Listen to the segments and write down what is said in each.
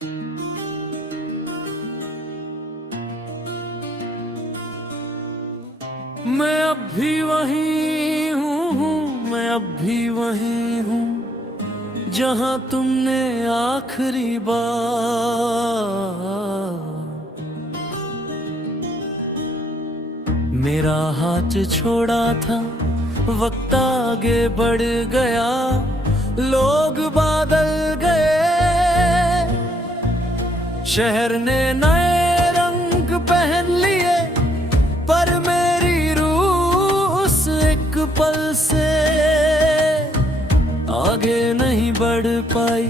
मैं अब भी वही हूँ, मैं अब भी वही हूँ जहाँ तुमने आखिरी बार मेरा हाथ छोड़ा था। वक्त आगे बढ़ गया, लोग बदल गए, शहर ने नए रंग पहन लिए, पर मेरी रूह उस एक पल से आगे नहीं बढ़ पाई।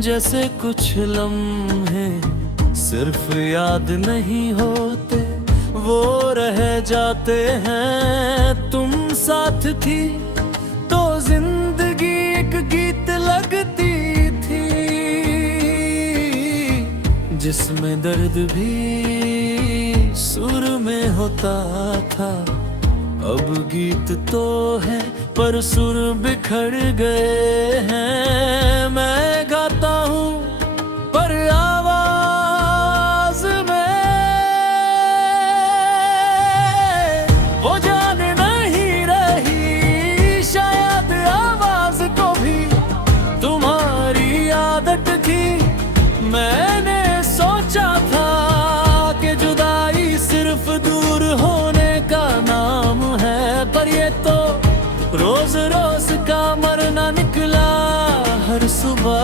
जैसे कुछ लम्हे सिर्फ याद नहीं होते, वो रह जाते हैं। तुम साथ थी तो जिंदगी एक गीत लगती थी, जिसमें दर्द भी सुर में होता था। अब गीत तो है पर सुर बिखर गए हैं। मैं गाता हूँ पर आवाज में वो जान नहीं रही। शायद आवाज को भी तुम्हारी आदत थी। मैंने सोचा था कि जुदाई सिर्फ दूर होने का नाम है, पर ये तो रोज रोज का मरना निकला। हर सुबह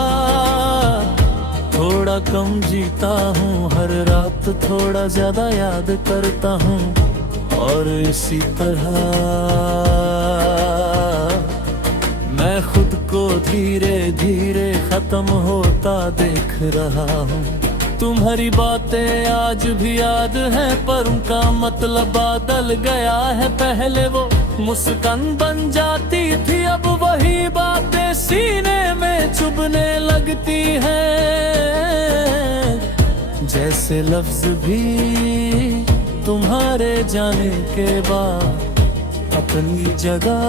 थोड़ा कम जीता हूँ, हर रात थोड़ा ज्यादा याद करता हूँ, और इसी तरह मैं खुद को धीरे धीरे खत्म होता देख रहा हूँ। तुम्हारी बातें आज भी याद है, पर उनका मतलब बदल गया है। पहले वो मुस्कान बन जाती थी, अब वही बातें सीने में चुभने लगती हैं। जैसे लफ्ज भी तुम्हारे जाने के बाद अपनी जगह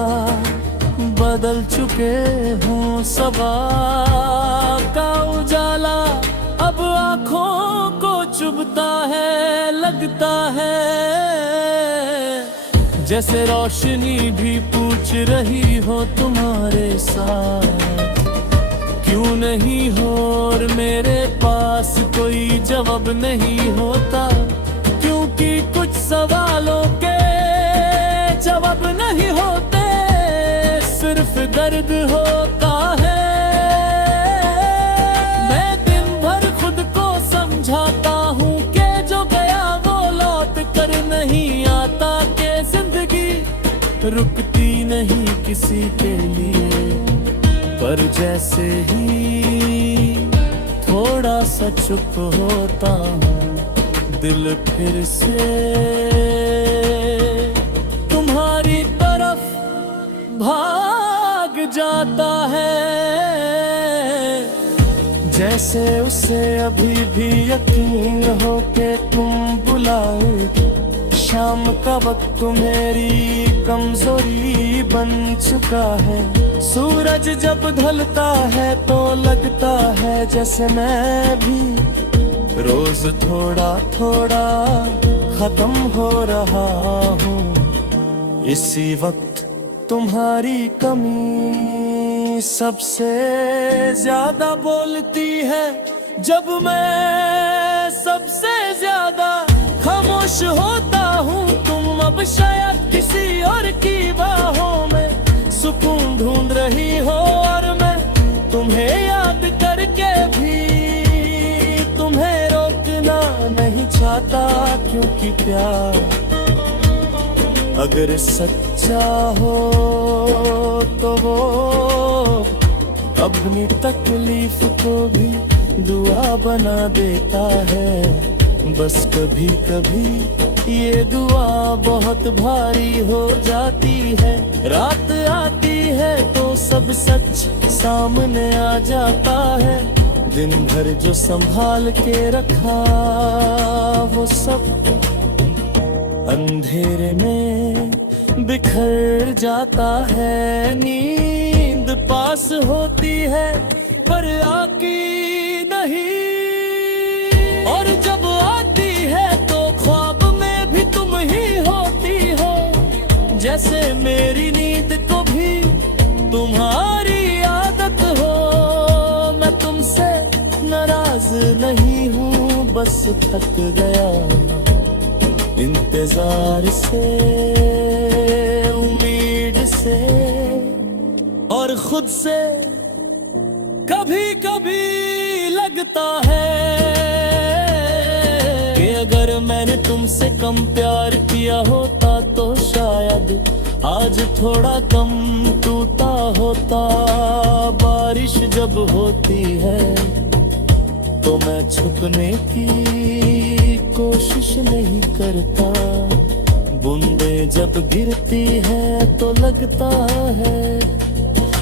बदल चुके हों। सबा का उजाला अब आँखों को चुभता है, लगता है जैसे रोशनी भी पूछ रही हो तुम्हारे साथ क्यों नहीं हो, और मेरे पास कोई जवाब नहीं होता, क्योंकि कुछ सवालों के जवाब नहीं होते, सिर्फ दर्द होता है। मैं दिन भर खुद को समझाता हूँ कि जो गया वो लौट कर नहीं आता, के जिंदगी रुकती नहीं किसी के लिए। पर जैसे ही थोड़ा सा चुप होता हूँ, दिल फिर से तुम्हारी तरफ भाग जाता है। जैसे उसे अभी भी यकीन हो के तुम बुलाओगे। शाम का वक्त मेरी कमजोरी बन चुका है। सूरज जब ढलता है तो लगता है जैसे मैं भी रोज थोड़ा थोड़ा खत्म हो रहा हूँ। इसी वक्त तुम्हारी कमी सबसे ज्यादा बोलती है, जब मैं सबसे ज्यादा खामोश होता हूँ। तुम अब शायद किसी और की बाहों में सुकून ढूंढ रही हो, और मैं तुम्हें याद करके भी तुम्हें रोकना नहीं चाहता, क्योंकि प्यार अगर सच्चा हो तो वो अपनी तकलीफ को भी दुआ बना देता है। बस कभी कभी ये दुआ बहुत भारी हो जाती है। रात आती है तो सब सच सामने आ जाता है। दिन भर जो संभाल के रखा वो सब अंधेरे में बिखर जाता है। नींद पास होती है पर आकी नहीं। जैसे मेरी नींद को भी तुम्हारी आदत हो। मैं तुमसे नाराज नहीं हूँ, बस थक गया इंतजार से, उम्मीद से और खुद से। कभी कभी लगता है कि अगर मैंने तुमसे कम प्यार किया होता तो शायद आज थोड़ा कम टूटा होता। बारिश जब होती है तो मैं छुपने की कोशिश नहीं करता। बूंदें जब गिरती है तो लगता है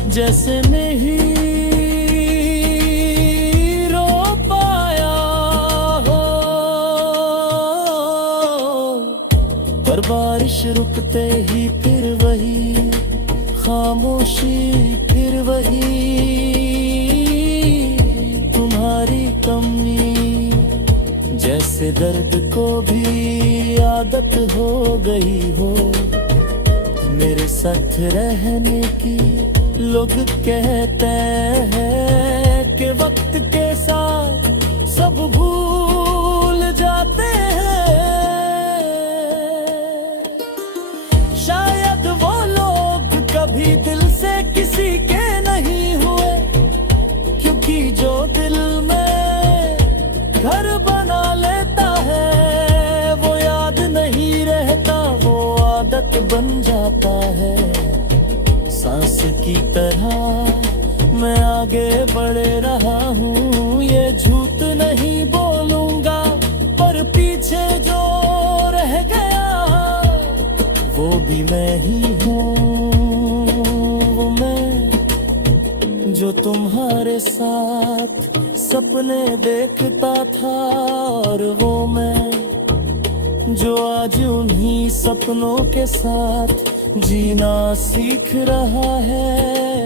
जैसे नहीं रो पाया हो। पर बारिश रुकते ही फिर वही खामोशी, फिर वही तुम्हारी कमी। जैसे दर्द को भी आदत हो गई हो मेरे साथ रहने की। लोग कहते हैं कि वक्त के साथ सब भूल जाते हैं। शायद वो लोग कभी दिल से किसी के नहीं हुए, क्योंकि जो दिल में घर बना लेता है वो याद नहीं रहता, वो आदत बन जाता है। सांस की तरह मैं आगे बढ़ रहा हूँ, ये झूठ नहीं बोलूंगा। पर पीछे जो रह गया वो भी मैं ही हूँ, वो मैं जो तुम्हारे साथ सपने देखता था। और वो मैं जो आज उन्हीं सपनों के साथ जीना सीख रहा है।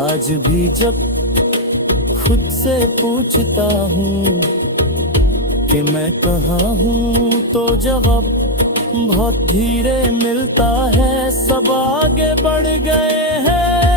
आज भी जब खुद से पूछता हूँ कि मैं कहाँ हूँ तो जवाब बहुत धीरे मिलता है। सब आगे बढ़ गए हैं